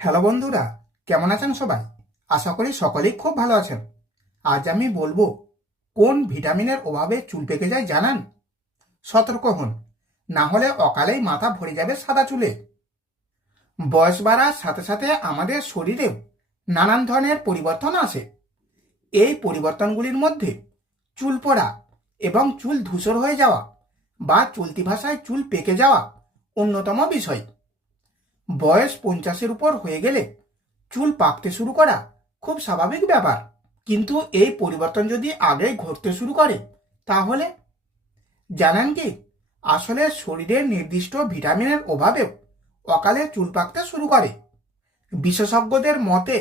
Hello বন্ধুরা, কেমন আছেন সবাই? আশা করি সকলেই খুব ভালো আছেন। আজ আমি বলব, কোন ভিটামিনের অভাবে চুল পেকে যায় জানান? সতর্ক হন, না হলে অকালেই মাথা ভরে যাবে সাদা চুলে। বয়স বাড়ার সাথে সাথে আমাদের শরীরেও নানান ধরনের পরিবর্তন আসে। এই পরিবর্তনগুলির মধ্যে চুল পড়া এবং চুল ধূসর হয়ে যাওয়া বা চলতি ভাষায় চুল পেকে যাওয়া অন্যতম বিষয়। বয়স পঞ্চাশের উপর হয়ে গেলে চুল পাকতে শুরু করা খুব স্বাভাবিক ব্যাপার। কিন্তু এই পরিবর্তন যদি আগেই ঘটতে শুরু করে, তাহলে? জানান কি, আসলে শরীরের নির্দিষ্ট ভিটামিনের অভাবেও অকালে চুল পাকতে শুরু করে। বিশেষজ্ঞদের মতে,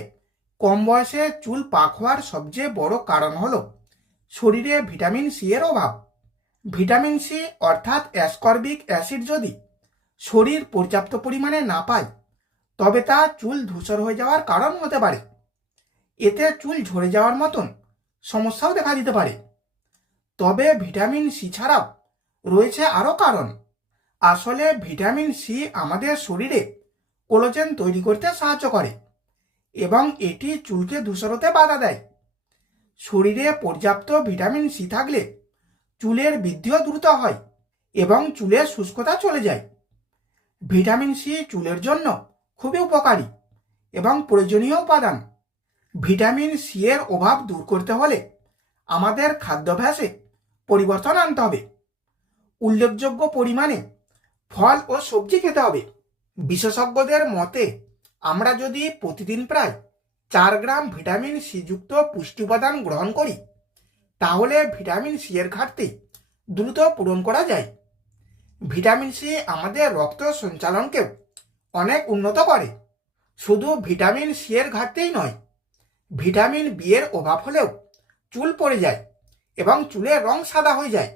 কম বয়সে চুল পাক হওয়ার সবচেয়ে বড় কারণ হল শরীরে ভিটামিন সি এর অভাব। ভিটামিন সি অর্থাৎ অ্যাসকর্বিক অ্যাসিড যদি শরীর পর্যাপ্ত পরিমাণে না পায়, তবে তা চুল ধূসর হয়ে যাওয়ার কারণ হতে পারে। এতে চুল ঝরে যাওয়ার মতন সমস্যাও দেখা দিতে পারে। তবে ভিটামিন সি ছাড়াও রয়েছে আরও কারণ। আসলে ভিটামিন সি আমাদের শরীরে কোলোজেন তৈরি করতে সাহায্য করে এবং এটি চুলকে ধূসর হতে বাধা দেয়। শরীরে পর্যাপ্ত ভিটামিন সি থাকলে চুলের বৃদ্ধিও দ্রুত হয় এবং চুলের শুষ্কতা চলে যায়। ভিটামিন সি চুলের জন্য খুবই উপকারী এবং প্রয়োজনীয় উপাদান। ভিটামিন সি এর অভাব দূর করতে হলে আমাদের খাদ্যাভ্যাসে পরিবর্তন আনতে হবে। উল্লেখযোগ্য পরিমাণে ফল ও সবজি খেতে হবে। বিশেষজ্ঞদের মতে, আমরা যদি প্রতিদিন প্রায় চার গ্রাম ভিটামিন সি যুক্ত পুষ্টি উপাদান গ্রহণ করি, তাহলে ভিটামিন সি এর ঘাটতি দ্রুত পূরণ করা যায়। ভিটামিন সি আমাদের রক্ত সঞ্চালনকে অনেক উন্নত করে। শুধু ভিটামিন সি এর ঘাটতিই নয়, ভিটামিন বি এর অভাব হলেও চুল পড়ে যায় এবং চুলের রং সাদা হয়ে যায়।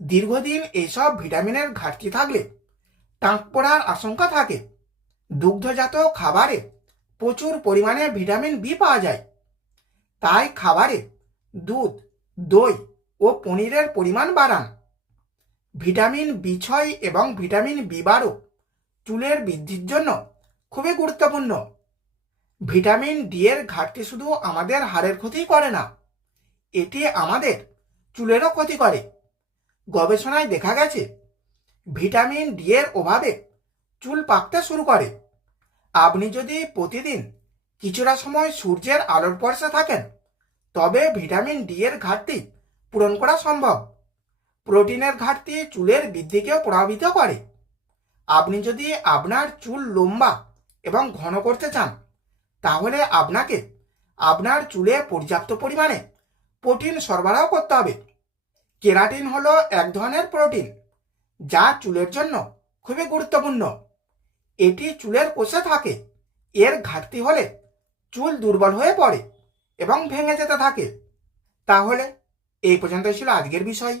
দীর্ঘদিন এইসব ভিটামিনের ঘাটতি থাকলে টাঁক পড়ার আশঙ্কা থাকে। দুগ্ধজাত খাবারে প্রচুর পরিমাণে ভিটামিন বি পাওয়া যায়। তাই খাবারে দুধ, দই ও পনিরের পরিমাণ বাড়ান। ভিটামিন বি ছয় এবং ভিটামিন বি বারো চুলের বৃদ্ধির জন্য খুবই গুরুত্বপূর্ণ। ভিটামিন ডি এর ঘাটতি শুধু আমাদের হাড়ের ক্ষতি করে না, এটি আমাদের চুলেরও ক্ষতি করে। গবেষণায় দেখা গেছে, ভিটামিন ডি এর অভাবে চুল পাকতে শুরু করে। আপনি যদি প্রতিদিন কিছুটা সময় সূর্যের আলোর স্পর্শে থাকেন, তবে ভিটামিন ডি এর ঘাটতি পূরণ করা সম্ভব। প্রোটিনের ঘাটতি চুলের বৃদ্ধিকেও প্রভাবিত করে। আপনি যদি আপনার চুল লম্বা এবং ঘন করতে চান, তাহলে আপনাকে আপনার চুলে পর্যাপ্ত পরিমাণে প্রোটিন সরবরাহ করতে হবে। কেরাটিন হলো এক ধরনের প্রোটিন যা চুলের জন্য খুবই গুরুত্বপূর্ণ। এটি চুলের কোষে থাকে। এর ঘাটতি হলে চুল দুর্বল হয়ে পড়ে এবং ভেঙে যেতে থাকে। তাহলে এই পর্যন্তই ছিল আজকের বিষয়।